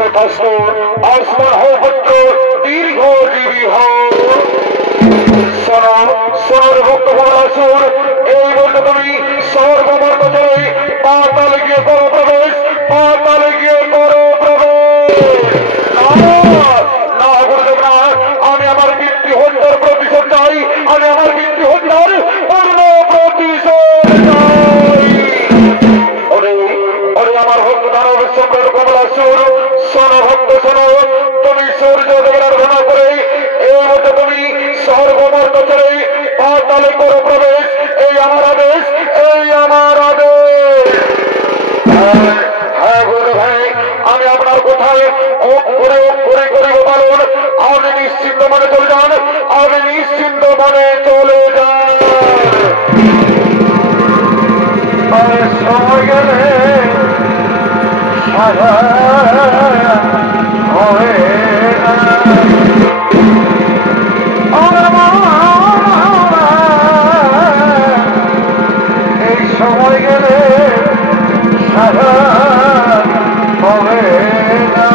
তথাস্তু আসমান হও পুত্র দীর্ঘজীবী হও। সোনার ভক্ত বলাসুর এই বলতে তুমি স্বর্গমর্ত চলে পাতালে গিয়ে করো প্রবেশ, পাতালে গিয়ে করো প্রবেশ। না গুরুদেব না, আমি আমার পিতৃ হত্যার প্রতিশোধ চাই, আমি আমার পিতৃ হত্যার পূর্ণ প্রতিশোধ চাই। ওরে আমার ভক্ত দানব সম্রাট কমলাসুর, শোনো ভক্ত শোনো, তুমি সূর্য দেবের আরাধনা করে এই মধ্যে তুমি স্বর্গমর্ত চলে পাতালে করো প্রবেশ। এই আমার আদেশ, এই আমার আদেশ। হ্যাঁ গুরু ভাই, আমি আপনার কোথায় করে করিব পালন। আপনি নিশ্চিন্ত মনে চলে যান, আপনি নিশ্চিন্ত মনে চলে যান। সময় গেলে সারা হয়ে এই সময় গেলে সারা হবে না।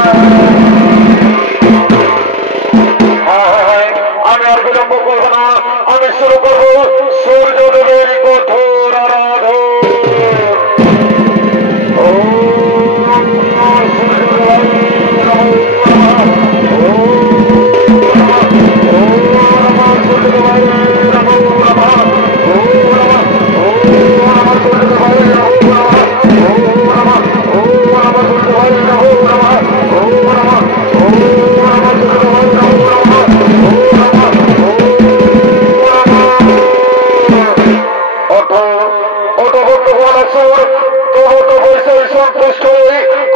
আমি আর বিলম্ব করবো না, আমি শুরু করবো সূর্যদেবের কঠোর আরাধন।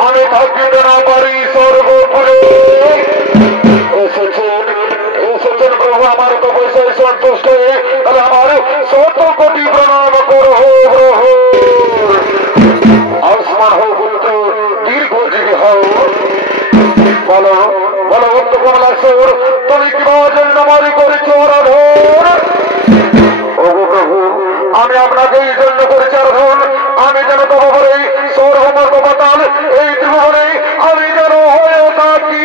আমি থাকিতে না পারি সর্বপুরে। এসেছেন প্রভু আমার তপস্যায় সন্তুষ্ট হয়ে, তাহলে আমার 100 কোটি প্রণাম করো প্রভু। আসমান হও পুত্র দীর্ঘজীবী হও। বলো বলো ভক্ত কমলাসুর, তুমি কিবা জন্য মারি করেছ আরাধন। ওগো প্রভু, আমি আপনাকে এই জন্য করেছি আরাধন, আমি যেন তব করে সৌরভমর্ত পাতাল এই ত্রিভুবনে আমি যেন হয়ে থাকি।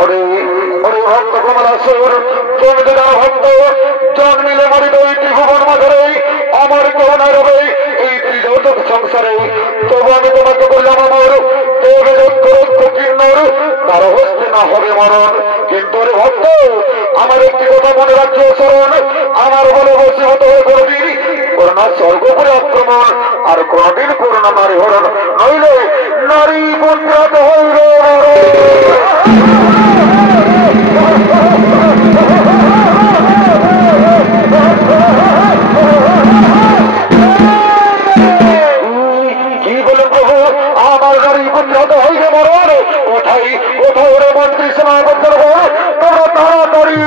ওরে ভক্ত কমলাসুর, তুমি তো যারা ভক্ত জন্মিলে মরিত এই ত্রিভুবন মাঝরে আমার কেউ না রবে এই ত্রিজগৎ সংসারে। তবু আমি তোমাকে বললাম আমার দেবে যজ্ঞ কিন্নর তার হস্তে না হবে মরণ। কিন্তু রে ভক্ত, আমার একটি কথা মনে রাখিও শরণ, আমার বলে বসীভূত হয়ে কোনদিন করোনা স্বর্গপুরে আক্রমণ, আর কোনদিন করোনা নারী হরণ, নইলে নারী পঞ্চায়েত হইবে। কি বলে প্রভু, আমার নারী পঞ্চায়েত হইবে মরণ। কোথায় কোথায় ওরে মন্ত্রী সেনাপতি তোমরা তাড়াতাড়ি